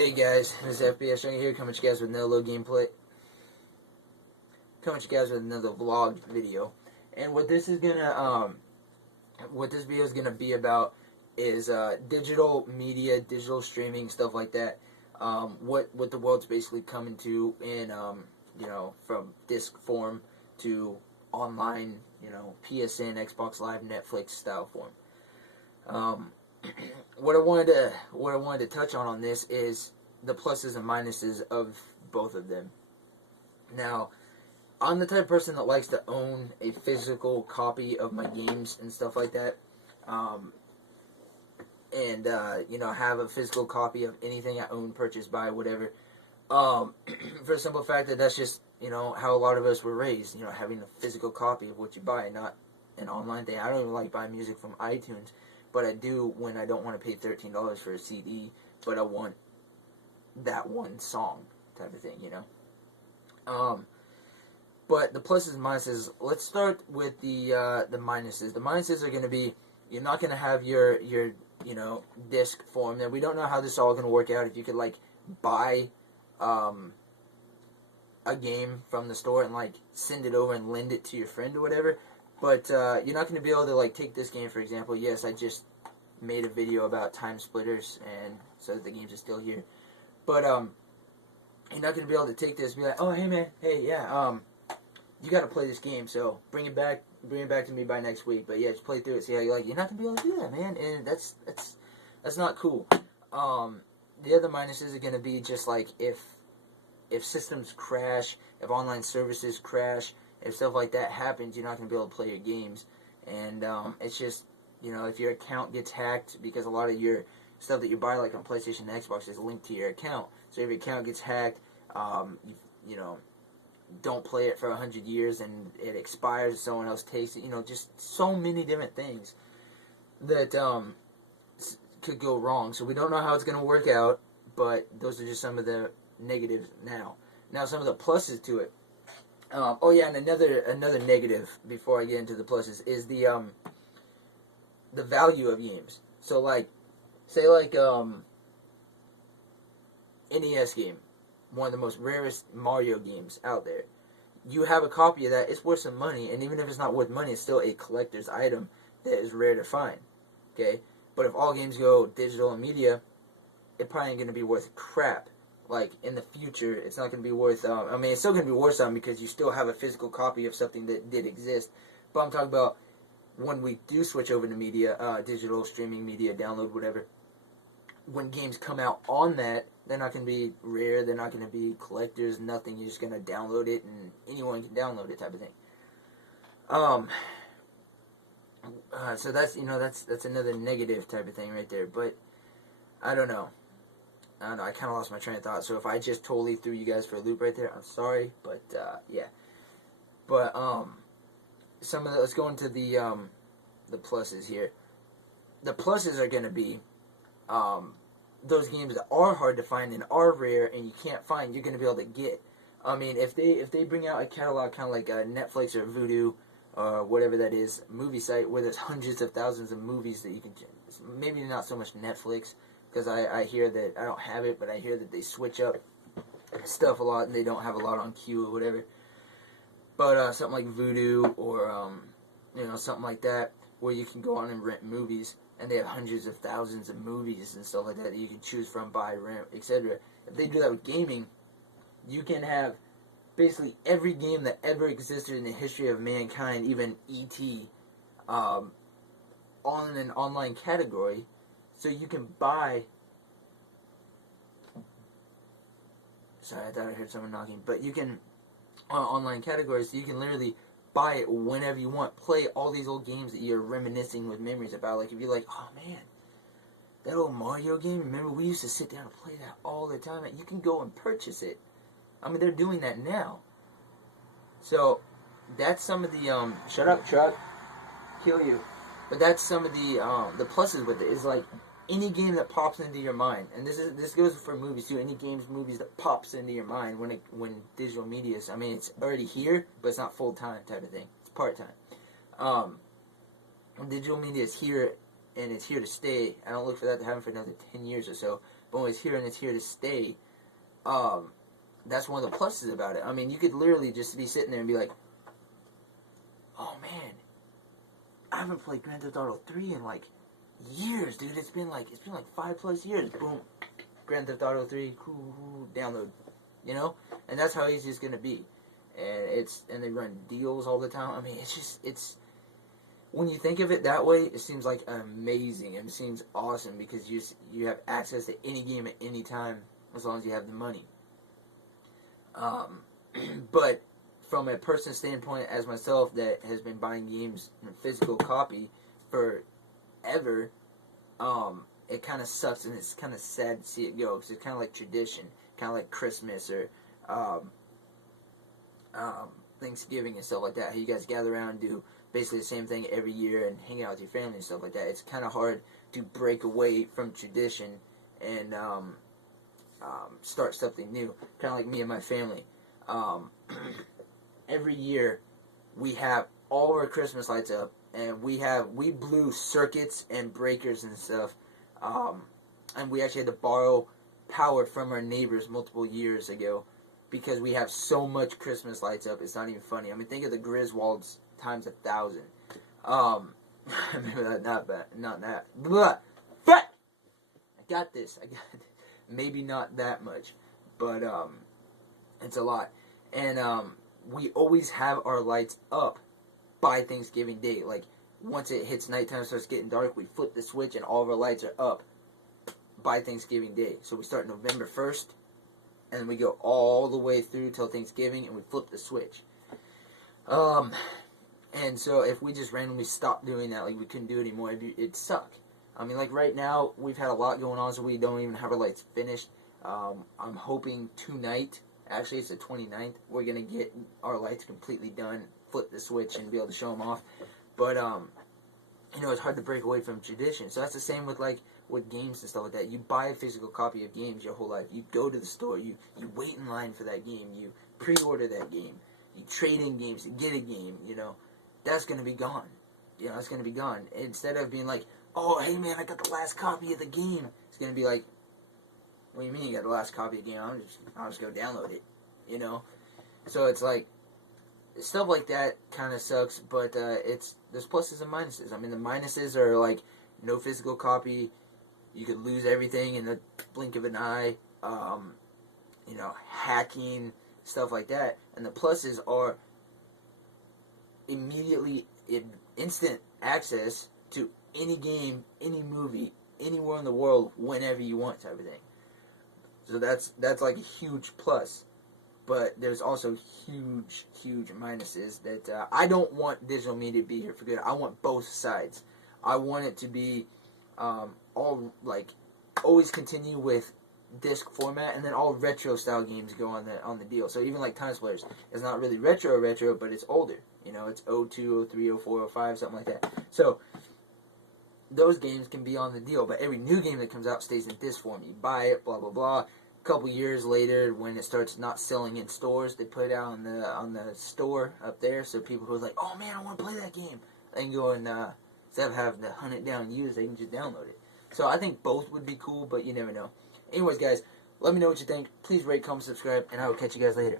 Hey guys, this is FPS Young here, coming to you guys with another little gameplay. Coming to you guys with another vlog video. And what this is gonna, what this video is gonna be about is digital media, digital streaming, stuff like that. What the world's basically coming to in, you know, from disc form to online, you know, PSN, Xbox Live, Netflix style form. What I wanted to touch on this is the pluses and minuses of both of them. Now, I'm the type of person that likes to own a physical copy of my games and stuff like that, you know, have a physical copy of anything I own, purchase, buy, whatever. For the simple fact that that's just, you know, how a lot of us were raised. You know, having a physical copy of what you buy, not an online thing. I don't even like buying music from iTunes. But I do when I don't want to pay $13 for a CD, but I want that one song type of thing, you know. But the pluses and minuses. Let's start with the minuses. The minuses are going to be you're not going to have your you know, disc form there. We don't know how this is all going to work out. If you could like buy a game from the store and like send it over and lend it to your friend or whatever. But you're not going to be able to like take this game, for example. Yes, I just made a video about Time Splitters, and so that the games are still here. But you're not going to be able to take this and be like, oh, hey man, hey, yeah, you got to play this game, so bring it back to me by next week. But yeah, just play through it, see how you like it. You're not going to be able to do that, man, and that's not cool. The other minuses are going to be just like if systems crash, if online services crash, if stuff like that happens, you're not going to be able to play your games. And it's just, you know, if your account gets hacked, because a lot of your stuff that you buy, like on PlayStation and Xbox, is linked to your account. So if your account gets hacked, you know, don't play it for 100 years and it expires, someone else takes it. You know, just so many different things that could go wrong. So we don't know how it's going to work out, but those are just some of the negatives now. Now some of the pluses to it. Oh yeah, and another negative before I get into the pluses is the value of games. So like, say like NES game, one of the most rarest Mario games out there. You have a copy of that, it's worth some money, and even if it's not worth money, it's still a collector's item that is rare to find. Okay, but if all games go digital and media, it probably ain't gonna be worth crap. Like, in the future, it's not going to be worth, I mean, it's still going to be worth something because you still have a physical copy of something that did exist. But I'm talking about when we do switch over to media, digital, streaming media, download, whatever, when games come out on that, they're not going to be rare, they're not going to be collectors, nothing. You're just going to download it, and anyone can download it type of thing. So that's, you know, that's another negative type of thing right there. But, I don't know. I kind of lost my train of thought, so if I just totally threw you guys for a loop right there, I'm sorry, but, yeah. But, let's go into the pluses here. The pluses are going to be, those games that are hard to find and are rare and you can't find, you're going to be able to get. I mean, if they bring out a catalog kind of like Netflix or Vudu, or whatever that is, movie site, where there's hundreds of thousands of movies that you can, maybe not so much Netflix, because I hear that, I don't have it, but I hear that they switch up stuff a lot and they don't have a lot on queue or whatever. But something like Vudu or, you know, something like that, where you can go on and rent movies, and they have hundreds of thousands of movies and stuff like that you can choose from, buy, rent, etc. If they do that with gaming, you can have basically every game that ever existed in the history of mankind, even E.T., on an online category. So you can buy... Sorry, I thought I heard someone knocking. But you can... online categories, so you can literally buy it whenever you want. Play all these old games that you're reminiscing with memories about. Like, if you're like, oh man, that old Mario game, remember we used to sit down and play that all the time. You can go and purchase it. I mean, they're doing that now. So, that's some of the... Shut up, truck. Kill you. But that's some of the pluses with it. Is like... any game that pops into your mind, and this goes for movies too. Any movies that pops into your mind when digital media is, I mean, it's already here, but it's not full time type of thing. It's part time. When digital media is here and it's here to stay. I don't look for that to happen for another 10 years or so. But when it's here and it's here to stay, that's one of the pluses about it. I mean, you could literally just be sitting there and be like, oh man, I haven't played Grand Theft Auto 3 in like years, dude. It's been like 5+ years. Boom, Grand Theft Auto 3, download, you know? And that's how easy it's gonna be. And they run deals all the time. I mean, it's when you think of it that way, it seems like amazing. It seems awesome because you have access to any game at any time as long as you have the money. But from a person's standpoint, as myself, that has been buying games in a physical copy forever, it kind of sucks and it's kind of sad to see it go because it's kind of like tradition, kind of like Christmas or Thanksgiving and stuff like that. How you guys gather around and do basically the same thing every year and hang out with your family and stuff like that. It's kind of hard to break away from tradition and start something new. Kind of like me and my family. Every year we have all of our Christmas lights up, and we blew circuits and breakers and stuff, and we actually had to borrow power from our neighbors multiple years ago because we have so much Christmas lights up. It's not even funny. I mean, think of the Griswolds times 1,000. Maybe not that. Blah, but I got this. Maybe not that much, but it's a lot. And we always have our lights up by Thanksgiving Day. Like, once it hits nighttime, starts getting dark, we flip the switch and all of our lights are up by Thanksgiving Day. So we start November 1st, and we go all the way through till Thanksgiving, and we flip the switch. And so if we just randomly stopped doing that, like we couldn't do it anymore, it'd suck. I mean, like right now, we've had a lot going on, so we don't even have our lights finished. I'm hoping tonight, actually it's the 29th, we're going to get our lights completely done, flip the switch, and be able to show them off. But, you know, it's hard to break away from tradition. So that's the same with, like, with games and stuff like that. You buy a physical copy of games your whole life. You go to the store. You wait in line for that game. You pre-order that game. You trade in games to get a game, you know. That's going to be gone. You know, it's going to be gone. Instead of being like, oh, hey, man, I got the last copy of the game. It's going to be like, what do you mean you got the last copy of the game? I'll just go download it, you know? So it's like, stuff like that kind of sucks, but there's pluses and minuses. I mean, the minuses are like no physical copy. You could lose everything in the blink of an eye. You know, hacking, stuff like that. And the pluses are immediately instant access to any game, any movie, anywhere in the world, whenever you want, type of thing. So that's like a huge plus. But there's also huge minuses that I don't want digital media to be here for good. I want both sides. I want it to be all like always continue with disc format, and then all retro style games go on the deal. So even like Time Splitters, it's not really retro, but it's older. You know, it's 02, 03, 04, 05, something like that. So those games can be on the deal, but every new game that comes out stays in disc form. You buy it, blah blah blah. A couple years later, when it starts not selling in stores, they put it out on the store up there, so people who are like, oh man, I want to play that game, they can go and instead of having to hunt it down and use it, they can just download it. So I think both would be cool, but you never know. Anyways, guys, let me know what you think. Please rate, comment, subscribe, and I will catch you guys later.